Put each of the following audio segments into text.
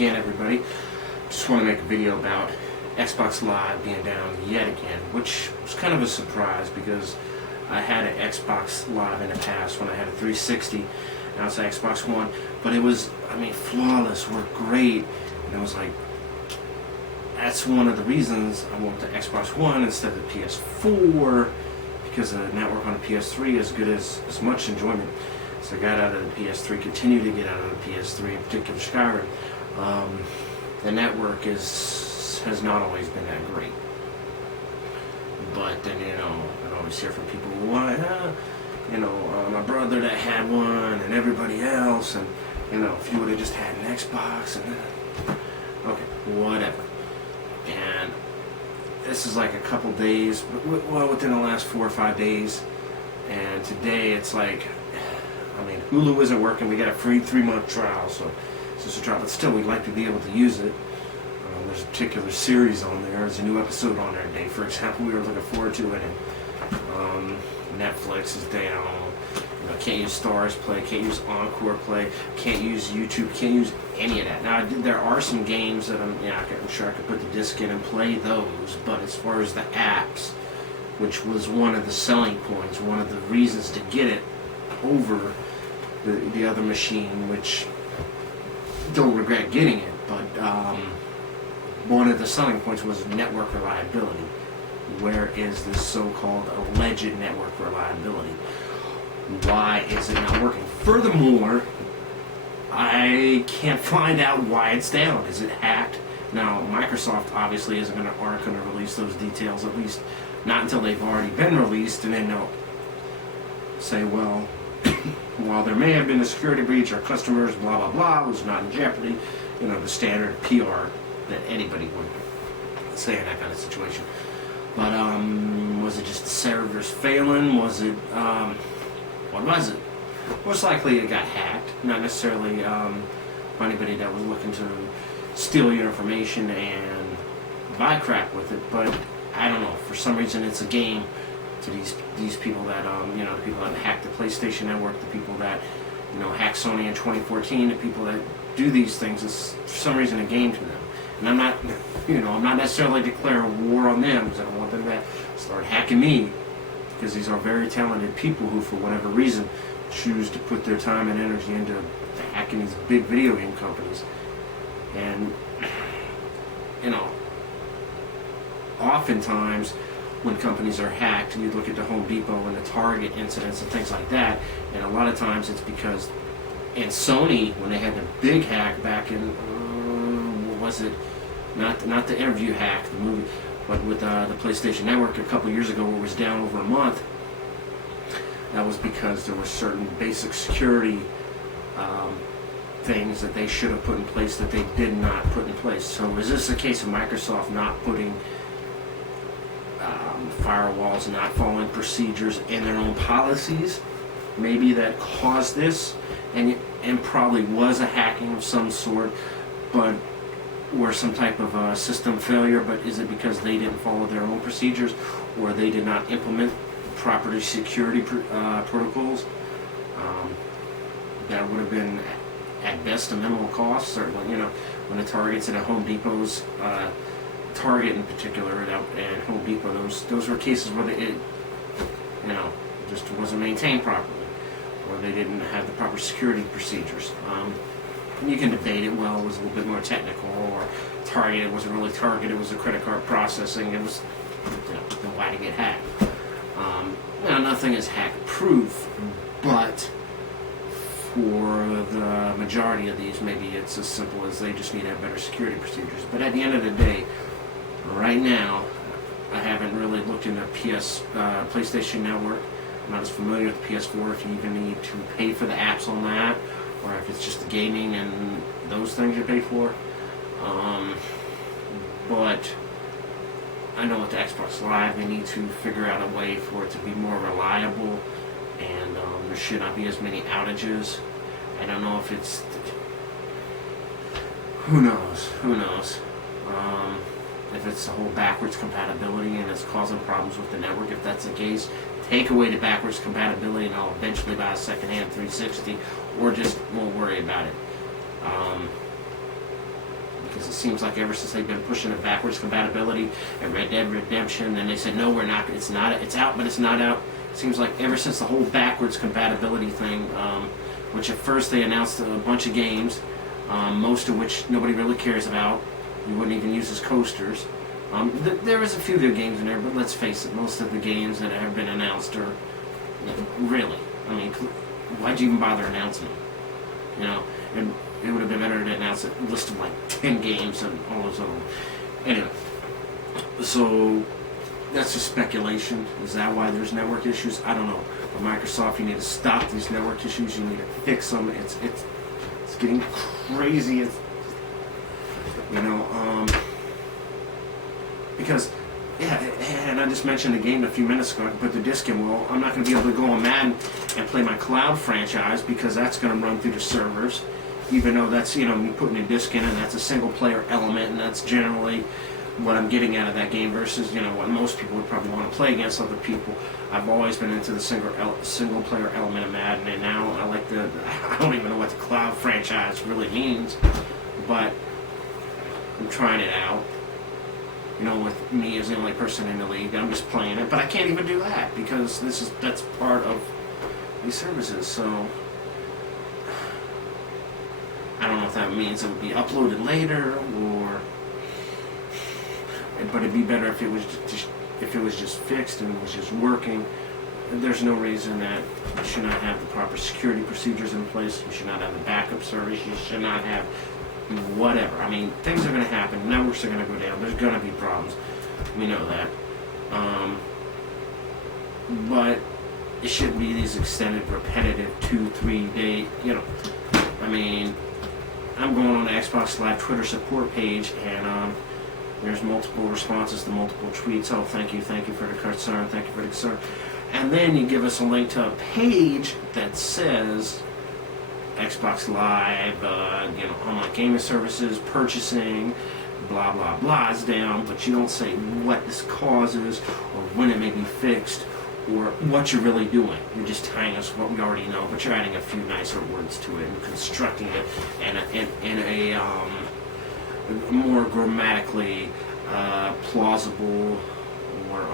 again, everybody. Just want to make a video about Xbox Live being down yet again, which was kind of a surprise because I had an Xbox Live in the past when I had a 360. Now it's an Xbox One, but it was, flawless, worked great, and it was like, that's one of the reasons I went to Xbox One instead of the PS4, because the network on the PS3 is good as much enjoyment. So I got out of the PS3, continue to get out of the PS3, in particular Skyrim. The network has not always been that great. But then, I always hear from people, why, my brother that had one, and everybody else, and, if you would have just had an Xbox, and okay, whatever. And this is like a couple days, well, within the last 4 or 5 days, and today it's like, Hulu isn't working. We got a free 3-month trial, so it's just a trial, but still, we'd like to be able to use it. There's a particular series on there. There's a new episode on there today, for example, we were looking forward to it, and Netflix is down. Can't use Stars Play, can't use Encore Play, can't use YouTube, can't use any of that. Now, there are some games that I'm sure I could put the disc in and play those, but as far as the apps, which was one of the selling points, one of the reasons to get it over the other machine, which don't regret getting it, but one of the selling points was network reliability. Where is this so-called alleged network reliability? Why is it not working? Furthermore, I can't find out why it's down. Is it hacked? Now, Microsoft obviously aren't going to release those details, at least not until they've already been released, and then they'll say, well, while there may have been a security breach, our customers, blah, blah, blah, was not in jeopardy. The standard PR that anybody would say in that kind of situation. But, was it just the servers failing? Was it, what was it? Most likely it got hacked, not necessarily by anybody that was looking to steal your information and buy crap with it, but I don't know, for some reason it's a game to these people that, the people that hacked the PlayStation Network, the people that, hacked Sony in 2014, the people that do these things, it's for some reason a game to them. And I'm not necessarily declaring war on them, because I don't want them to start hacking me, because these are very talented people who, for whatever reason, choose to put their time and energy into hacking these big video game companies. And, oftentimes, when companies are hacked, you look at the Home Depot and the Target incidents and things like that, and a lot of times it's because, and Sony, when they had the big hack back in, what was it? Not the interview hack, the movie, but with the PlayStation Network a couple years ago, where it was down over a month. That was because there were certain basic security things that they should have put in place that they did not put in place. So is this a case of Microsoft not putting firewalls, not following procedures in their own policies? Maybe that caused this, and probably was a hacking of some sort, but or some type of system failure. But is it because they didn't follow their own procedures, or they did not implement proper security protocols? That would have been at best a minimal cost. Certainly, when the Targets and the Home Depots, Target in particular, and Home Depot, those were cases where it just wasn't maintained properly, or they didn't have the proper security procedures. You can debate it, well, it was a little bit more technical, or Target, it wasn't really Target, it was the credit card processing, it was, then why did it get hacked? Nothing is hack-proof, but for the majority of these, maybe it's as simple as they just need to have better security procedures. But at the end of the day, right now, I haven't really looked into PlayStation Network. I'm not as familiar with the PS4, if you even need to pay for the apps on that, or if it's just the gaming and those things you pay for. But I know with the Xbox Live, they need to figure out a way for it to be more reliable, and there should not be as many outages. I don't know if it's... Who knows? If it's the whole backwards compatibility and it's causing problems with the network. If that's the case, take away the backwards compatibility and I'll eventually buy a second-hand 360, or just won't worry about it. because it seems like ever since they've been pushing the backwards compatibility and Red Dead Redemption, then they said no, we're not. It's out, but it's not out. It seems like ever since the whole backwards compatibility thing, which at first they announced a bunch of games, most of which nobody really cares about. You wouldn't even use as coasters. There is a few good games in there, but let's face it, most of the games that have been announced are really. I mean, why'd you even bother announcing them? You know, and it would have been better to announce a list of like 10 games and all those other ones. Anyway, so that's just speculation. Is that why there's network issues? I don't know. But Microsoft, you need to stop these network issues. You need to fix them. It's getting crazy. Because, yeah, and I just mentioned the game a few minutes ago. I can put the disc in. Well, I'm not going to be able to go on Madden and play my cloud franchise because that's going to run through the servers. Even though that's, me putting a disc in and that's a single player element, and that's generally what I'm getting out of that game versus, what most people would probably want to play against other people. I've always been into the single player element of Madden, and now I like I don't even know what the cloud franchise really means, but I'm trying it out. With me as the only person in the league, I'm just playing it, but I can't even do that because that's part of these services. So I don't know if that means it would be uploaded later, but it'd be better if it was just fixed and it was just working. There's no reason that you should not have the proper security procedures in place. You should not have the backup service. You should not have whatever. I mean, things are going to happen. Networks are going to go down. There's going to be problems. We know that. But it shouldn't be these extended, repetitive 2-3 day. I mean, I'm going on the Xbox Live Twitter support page, and there's multiple responses to multiple tweets. Oh, thank you for the concern, thank you for the concern. And then you give us a link to a page that says Xbox Live, online gaming services, purchasing, blah, blah, blah is down, but you don't say what this causes or when it may be fixed or what you're really doing. You're just telling us what we already know, but you're adding a few nicer words to it and constructing it in a more grammatically plausible or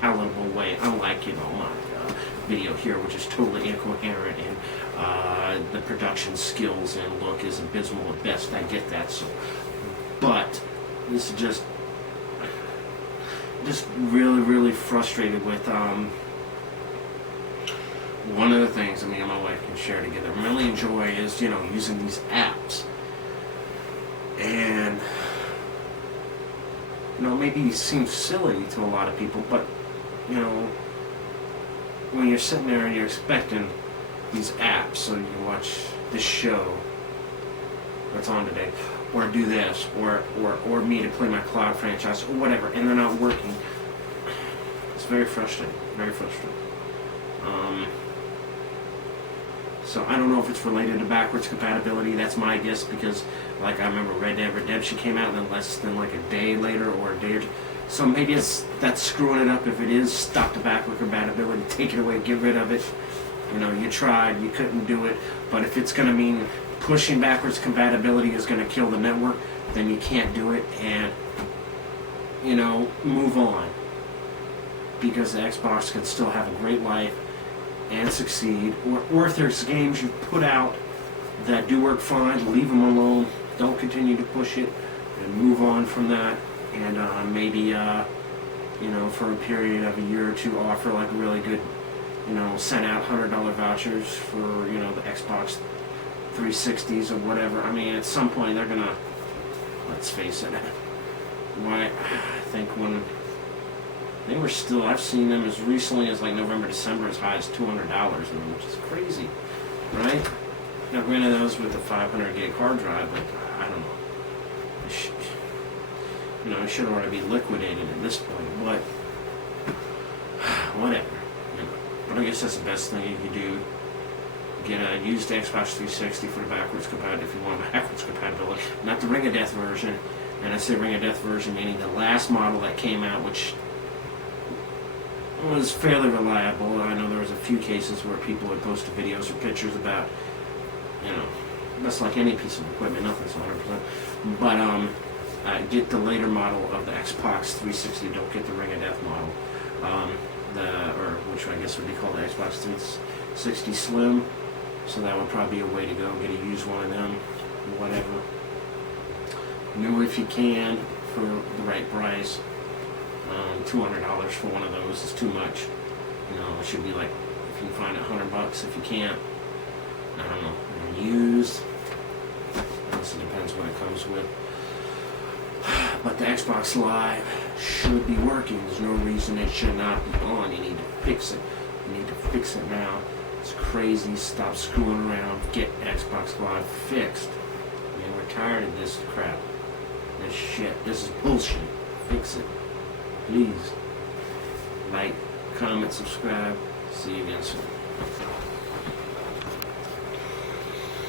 palatable way, unlike my video here, which is totally incoherent, and the production skills and look is abysmal at best. I get that, but this is just really, really frustrated with one of the things me and my wife can share together really enjoy is using these apps. And maybe it seems silly to a lot of people, but when you're sitting there and you're expecting these apps, so you can watch this show that's on today, or do this, or me to play my cloud franchise, or whatever, and they're not working, it's very frustrating, very frustrating. So I don't know if it's related to backwards compatibility. That's my guess, because I remember Red Dead Redemption came out, and then less than a day later or a day or two. So maybe that's screwing it up. If it is, stop the backward compatibility, take it away, get rid of it. You tried, you couldn't do it. But if it's going to mean pushing backwards compatibility is going to kill the network, then you can't do it, and move on. Because the Xbox can still have a great life and succeed, or if there's games you put out that do work fine, leave them alone, don't continue to push it, and move on from that, and maybe for a period of a year or two offer a really good, send out $100 vouchers for the Xbox 360s or whatever. I mean, at some point they're gonna, let's face it, I think when they were still, I've seen them as recently as November, December, as high as $200 in them, which is crazy, right? Got rid of those with the 500 gig hard drive, but I don't know. It should already be liquidated at this point, but whatever. But I guess that's the best thing you could do. Get a used Xbox 360 for the backwards compatibility if you want backwards compatibility, not the Ring of Death version. And I say Ring of Death version meaning the last model that came out, which was fairly reliable. I know there was a few cases where people had posted videos or pictures about, that's like any piece of equipment, nothing's 100%. But get the later model of the Xbox 360. Don't get the Ring of Death model. Or which I guess would be called the Xbox 360 Slim. So that would probably be a way to go. Get a used one of them, whatever. New if you can for the right price. $200 for one of those is too much. You know, it should be like, if you can find $100 if you can't. I don't know. Used. I guess it depends what it comes with. But the Xbox Live should be working. There's no reason it should not be on. You need to fix it. You need to fix it now. It's crazy. Stop screwing around. Get Xbox Live fixed. I mean, we're tired of this crap. This shit. This is bullshit. Fix it. Please. Like, comment, subscribe. See you again soon.